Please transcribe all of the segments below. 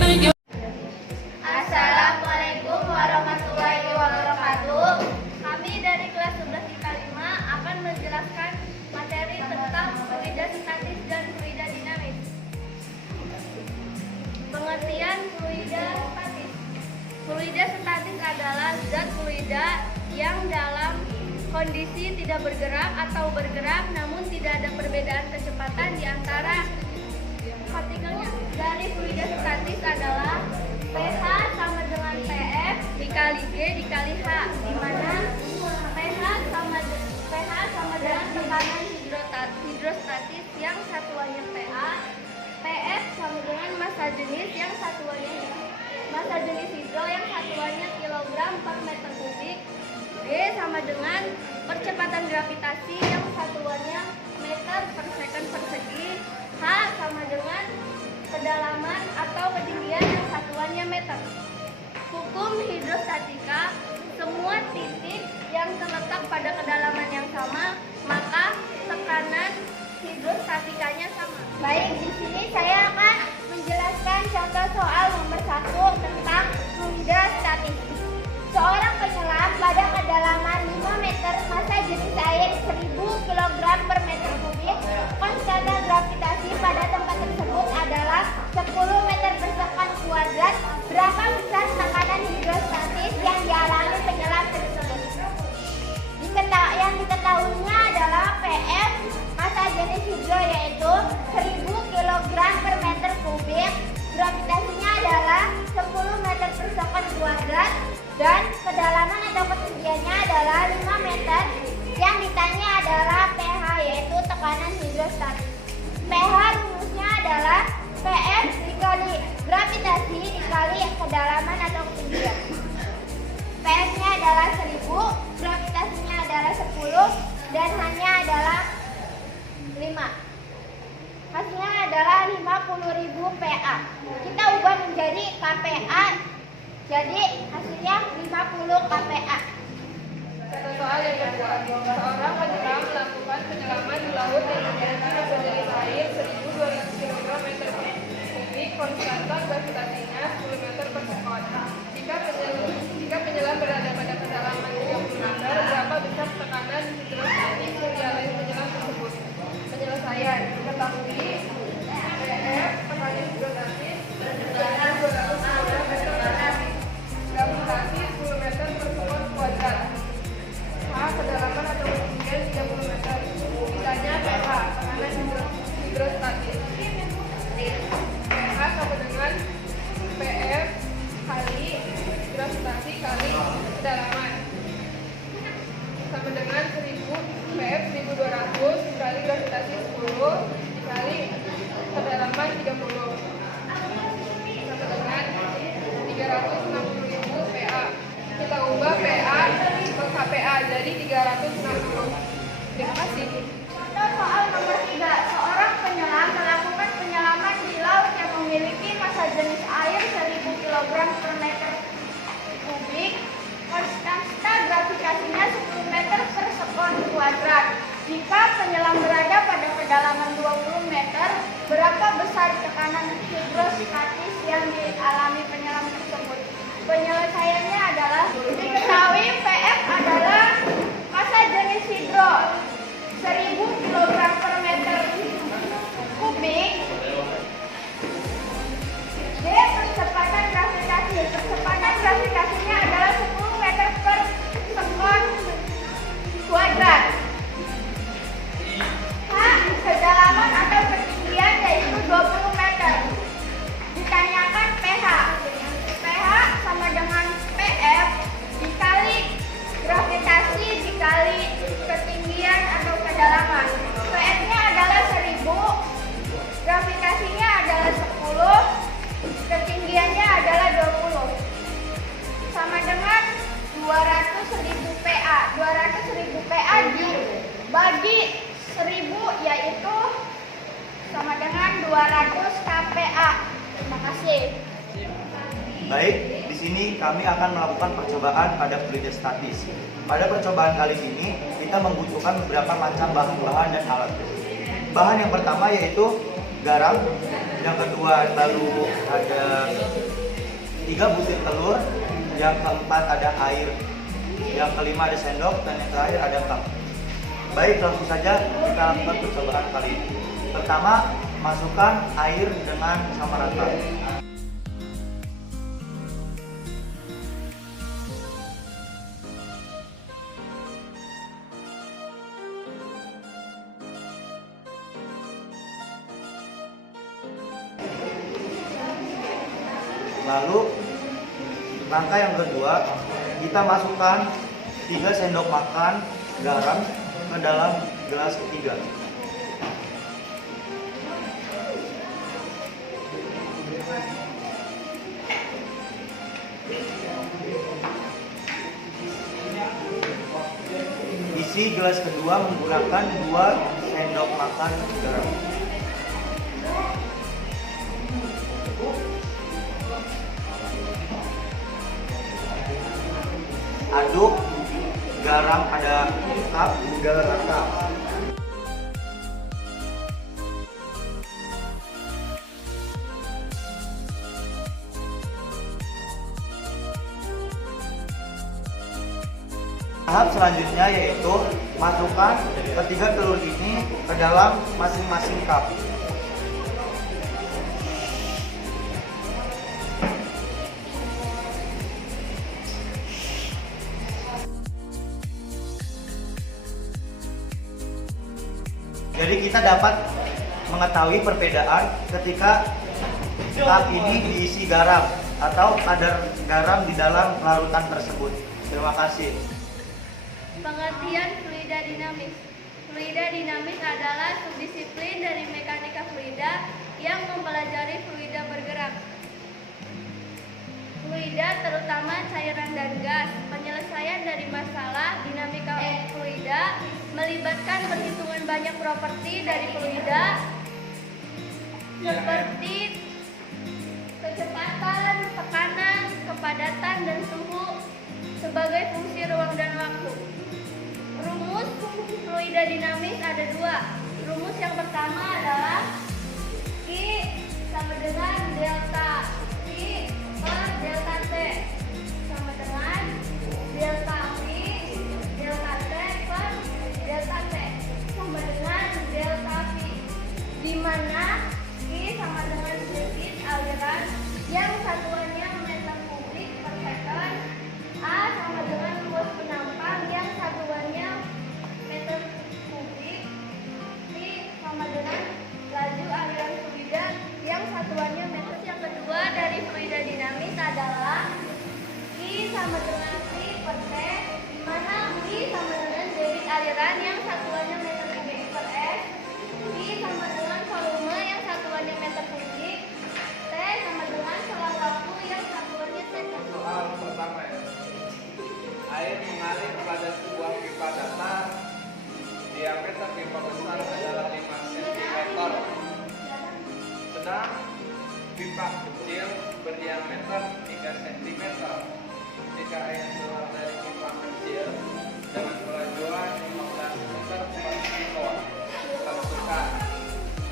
Assalamualaikum warahmatullahi wabarakatuh. Kami dari kelas 11 IPA 5 akan menjelaskan materi tentang fluida statis dan fluida dinamis. Pengertian fluida statis. Fluida statis adalah zat fluida yang dalam kondisi tidak bergerak atau bergerak namun tidak ada perbedaan kecepatan di antara partikelnya. Dari fluida statis adalah pH sama dengan PF dikali G dikali H, di mana pH sama dengan tekanan hidrostatis yang satuannya pH, PF sama dengan massa jenis yang satuannya massa jenis hidro yang satuannya kilogram per meter kubik, G sama dengan percepatan gravitasi yang satuannya meter per second persegi, H sama dengan kedalaman atau ketinggian yang satuannya meter. Hukum hidrostatika, semua titik yang terletak pada kedalaman yang sama, maka tekanan hidrostatikanya sama. Baik, di sini saya akan menjelaskan contoh soal nomor 1 tentang fluida statis. Seorang penyelam pada kedalaman 5 meter, massa jenis air 1000 kg per meter kubik, konstanta gravitasi pada tempat tersebut adalah 10 meter per sekon kuadrat. Berapa besar tekanan hidrostatis yang dialami penyelam tersebut? Yang diketahuinya adalah PF, massa jenis hidro, yaitu 1000 kg per meter kubik, gravitasinya adalah 10 meter per sekon kuadrat, dan kedalaman atau ketinggiannya adalah 5 meter. Yang ditanya adalah pH, yaitu tekanan hidrostatis. pH rumusnya adalah PF dikali gravitasi dikali kedalaman atau ketinggian. PF-nya adalah 1000, gravitasinya adalah 10, dan H-nya adalah 5. Hasilnya adalah 50.000 PA. Kita ubah menjadi KPA, jadi hasilnya 50 KPA. Satu soal yang kedua, seorang penyelam melakukan penyelaman di laut yang memiliki massa jenis air 1.200 kg meter kubik, konstanta gravitasinya 10 meter per sekon. Jika penyelam berada pada kedalaman 30 meter, berapa besar tekanan hidrostatis yang dialami penyelam tersebut? Penyelesaian. Ketahui PF tekanan hidrostatis dan tekanan 200 kg meter kubik, gravitasi 10 meter per sekon kuadrat. Kedalaman atau ketinggian 30 meter. Ditanya pH, tekanan hidrostatis. pH sama dengan PF kali gravitasi kali kedalaman, sama dengan 1000 PF 1200 kali gravitasi 10 kali kedalaman 30, sama dengan 360.000 PA. Kita ubah PA ke KPA jadi 360. Terima kasih. Contoh soal nomor 3. Seorang penyelam melakukan penyelaman di laut yang memiliki massa jenis air 1000 kg per meter kubik, konstanta gravitasinya 10 meter per sekon kuadrat. Jika penyelam berada pada kedalaman 20 meter, berapa besar tekanan hidrostatis yang dialami penyelam tersebut? Penyelesaiannya adalah diketahui PF adalah massa jenis hidro 1000 kg per meter kubik, D percepatan gravitasi. Percepatan gravitasinya adalah 10 meter per sekon kuadrat. H kedalaman atau ketinggian yaitu 20 meter. Ditanyakan pH. pH sama dengan PF dikali gravitasi dikali ketinggian atau kedalaman. PF-nya adalah 1000, gravitasinya adalah 10, ketinggiannya adalah 20. Sama dengan 200.000 PA. 200.000 PA dibagi 1000 yaitu sama dengan 200 KPA. Terima kasih. Baik, di sini kami akan melakukan percobaan pada fluida statis. Pada percobaan kali ini, kita membutuhkan beberapa macam bahan-bahan dan alat. Bahan yang pertama yaitu garam, yang kedua lalu ada 3 butir telur, yang keempat ada air, yang kelima ada sendok, dan yang terakhir ada cup. Baik, langsung saja kita lakukan percobaan kali ini. Pertama, masukkan air dengan sama rata. Lalu langkah yang kedua, kita masukkan 3 sendok makan garam ke dalam gelas ketiga. Isi gelas kedua menggunakan 2 sendok makan garam. Aduk garam pada cup hingga rata. Tahap selanjutnya yaitu masukkan ketiga telur ini ke dalam masing-masing cup. Jadi kita dapat mengetahui perbedaan ketika cup ini diisi garam atau kadar garam di dalam larutan tersebut. Terima kasih. Pengertian fluida dinamis. Fluida dinamis adalah subdisiplin dari mekanika fluida yang mempelajari fluida bergerak. Fluida terutama cairan dan gas. Penyelesaian dari masalah dinamika fluida melibatkan perhitungan banyak properti dari fluida seperti kecepatan, tekanan, kepadatan, dan suhu sebagai fungsi ruang dan waktu. Rumus fluida dinamis ada 2. Rumus yang pertama adalah Q sama dengan delta I per delta T sama dengan delta I delta T per delta T sama dengan delta V, di mana Q sama dengan sedikit aliran yang satuannya meter kubik per second, A sama dengan luas penampang yang satuannya meter kubik, V sama dengan laju aliran fluida yang satuannya meter. Yang kedua dari fluida dinamis adalah I sama dengan V per T, di mana I sama dengan debit aliran yang satuannya meter kubik per S, V sama dengan volume yang satuannya meter kubik, T sama dengan selang waktu yang satuannya second. Soal pertama ya. Air mengalir pada sebuah pipa datar. Diameter pipa besar adalah 5 cm. Sedang pipa kecil berdiameter 3 cm. Jika air keluar dari pipa kecil dengan kelajuan 15 meter per sekon, tentukan.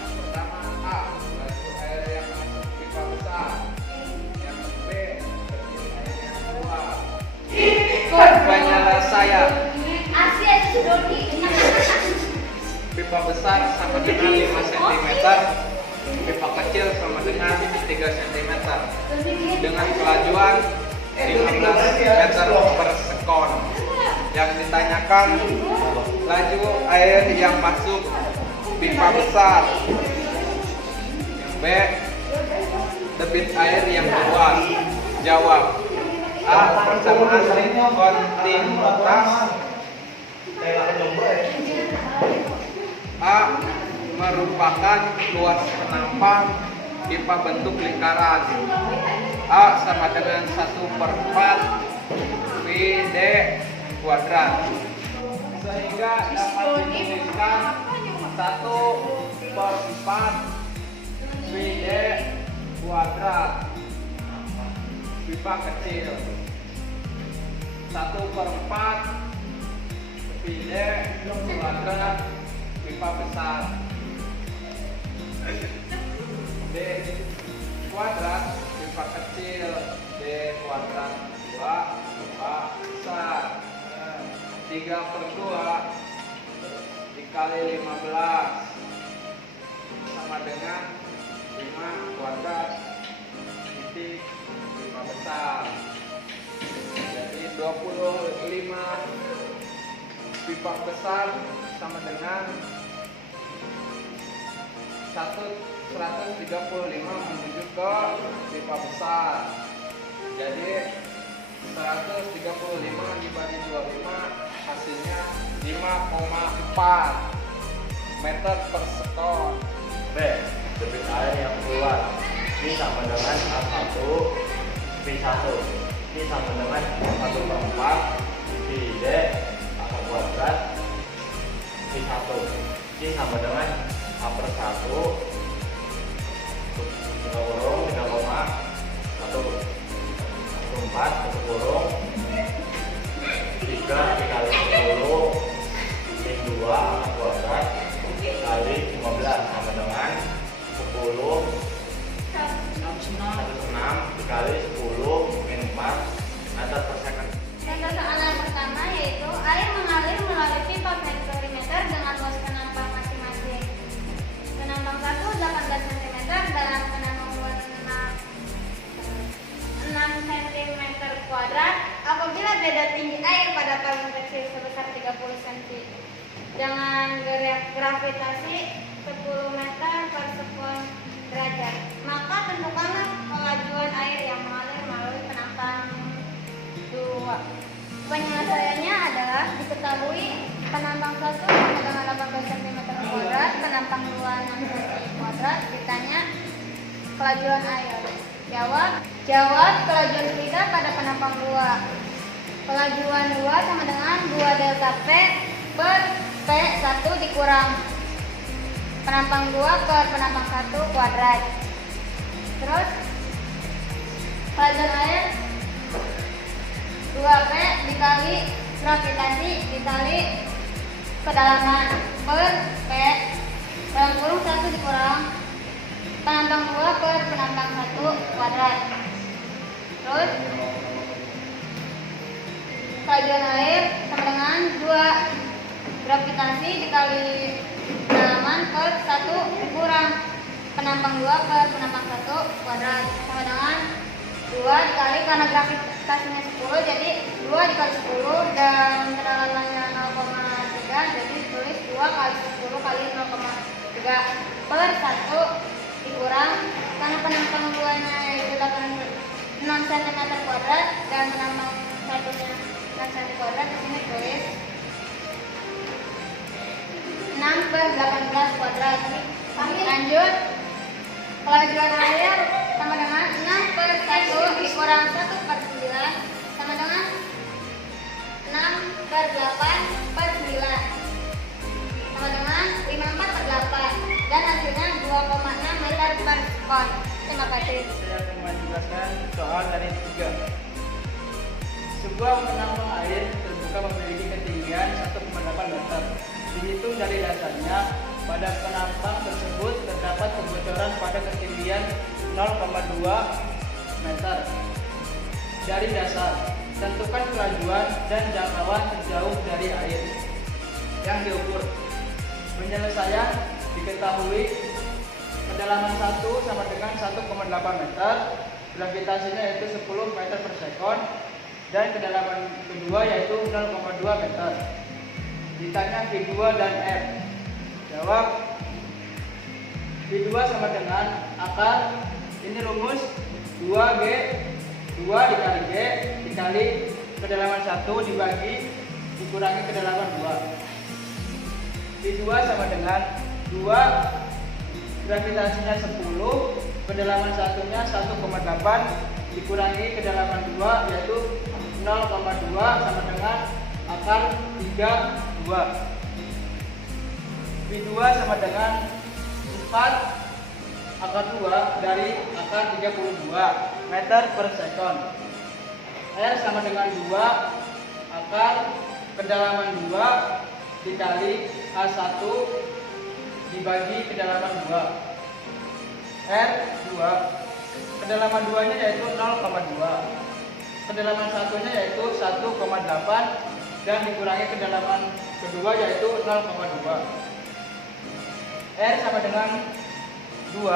Yang pertama A, laju air yang masuk pipa besar. Yang B, laju air yang keluar. Penyelesaian. Asia Sudoni. Pipa besar sama dengan 5 cm, pipa kecil sama dengan 3 cm dengan kelajuan 15 meter per sekon. Yang ditanyakan laju air yang masuk pipa besar. Yang B, debit air yang keluar. Jawab. A, persamaan kontinuitas. A, merupakan luas penampang pipa bentuk lingkaran. A sama dengan 1/4 VD kuadrat. Sehingga dapat dituliskan 1/4 VD kuadrat pipa kecil. 1/4 VD kuadrat pipa besar. D kuadrat pipa kecil, D kuadrat 2 pipa besar. 3/2 dikali 15 sama dengan 5 kuadrat titik pipa besar. Jadi 25 pipa besar sama dengan 135 menuju ke pipa besar. Jadi 135 dibagi 25 hasilnya 5,4 meter per sekon. B. Debit air yang keluar V sama dengan A1 V1. V sama dengan 1/4 D A kuadrat V1. V sama dengan A/1 kurung 3,14 kurung 3 dikali 10 min 2 A kuadrat kali 15 sama dengan 10 106 dikali 10 min 4 meter per second. Contoh soalan pertama yaitu air mengalir melalui pipa perimeter dengan luas penampang masing-masing. Penampang 1 18 cm dalam penampang 2 6 cm kuadrat. Apabila beda tinggi air pada paling kecil sebesar 30 cm dengan gravitasi 10 meter per sekon derajat, maka tentukanlah kelajuan air yang mengalir melalui penampang 2. Penyelesaiannya adalah diketahui penampang 1 sama dengan 18 cm kuadrat, penampang 2 6 cm kuadrat. Ditanya kelajuan air. Jawab kelajuan fluida pada penampang 2. Kelajuan 2 sama dengan 2 delta P per P1 dikurang penampang 2 per penampang 1 kuadrat. Terus kelajuan air 2P dikali gravitasi dikali kedalaman per P dalam kurung 1 dikurang penampang 2 per penampang 1 kuadrat. Terus kelajuan air sama dengan 2 gravitasi dikali kedalaman per 1 dikurang penampang 2 per penampang 1 kuadrat sama dengan 2 dikali, karena gravitasinya 10 jadi 2 dikali 10 dan kedalamannya 0,3 jadi tulis 2 kali 10 kali 0,3 per 1 dikurang, karena penampang 2 nya yaitu 6 cm kuadrat dan penampang 1 nya 6 cm kuadrat. Di sini tulis 6 per 18 kuadrat. Lanjut, kelajuan air sama dengan 6 per 1 dikurang 1 per 9 sama dengan 6 per 8 per 9 sama dengan 54 per 8 dan hasilnya 2,6 meter per sekon. Terima kasih. Saya akan menjelaskan soal dari 3. Sebuah penampang air terbuka memiliki ketinggian 1,8 meter. Dihitung dari dasarnya, pada penampang tersebut terdapat kebocoran pada ketinggian 0,2 meter dari dasar. Tentukan kelajuan dan jangkauan terjauh dari air yang diukur. Penyelesaian diketahui kedalaman 1 sama dengan 1,8 meter, gravitasinya yaitu 10 meter per sekon, dan kedalaman kedua yaitu 0,2 meter. Ditanya V2 dan F. Jawab V2 sama dengan akar, ini rumus 2G 2 dikali G dikali kedalaman 1 dibagi dikurangi kedalaman 2. V2 sama dengan 2 gravitasinya 10, kedalaman satunya 1,8 dikurangi kedalaman 2 yaitu 0,2 sama dengan akar 32. V2 sama dengan 4 akar 2 dari akar 32 meter per sekon. R sama dengan 2 akar kedalaman 2 dikali A1 dibagi kedalaman 2. R2. Kedalaman 2-nya yaitu 0,2. Kedalaman 1-nya yaitu 1,8 dan dikurangi kedalaman kedua yaitu 0,2. R sama dengan 2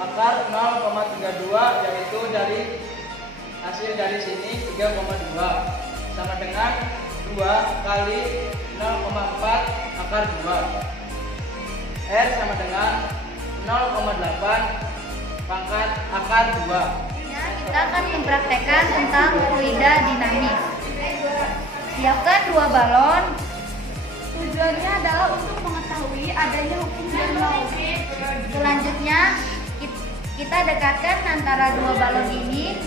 akar 0,32 yaitu dari hasil dari sini 3,2 sama dengan 2 kali 0,4 akar 2. R sama dengan 0,8 pangkat akar 2. Nah, kita akan mempraktekkan tentang fluida dinamis. Siapkan 2 balon. Tujuannya adalah untuk mengetahui adanya hukum Bernoulli. Selanjutnya, kita dekatkan antara 2 balon ini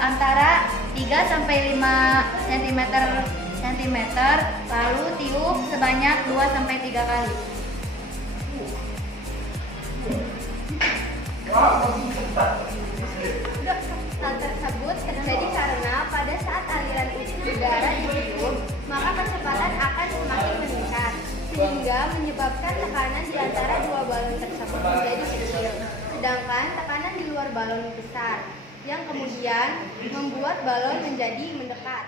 antara 3 sampai 5 cm, lalu tiup sebanyak 2 sampai 3 kali. Hal tersebut terjadi karena pada saat aliran udara ditiup, maka kecepatan akan semakin meningkat, sehingga menyebabkan tekanan di antara 2 balon tersebut menjadi kecil, sedangkan tekanan di luar balon besar, yang kemudian membuat balon menjadi mendekat.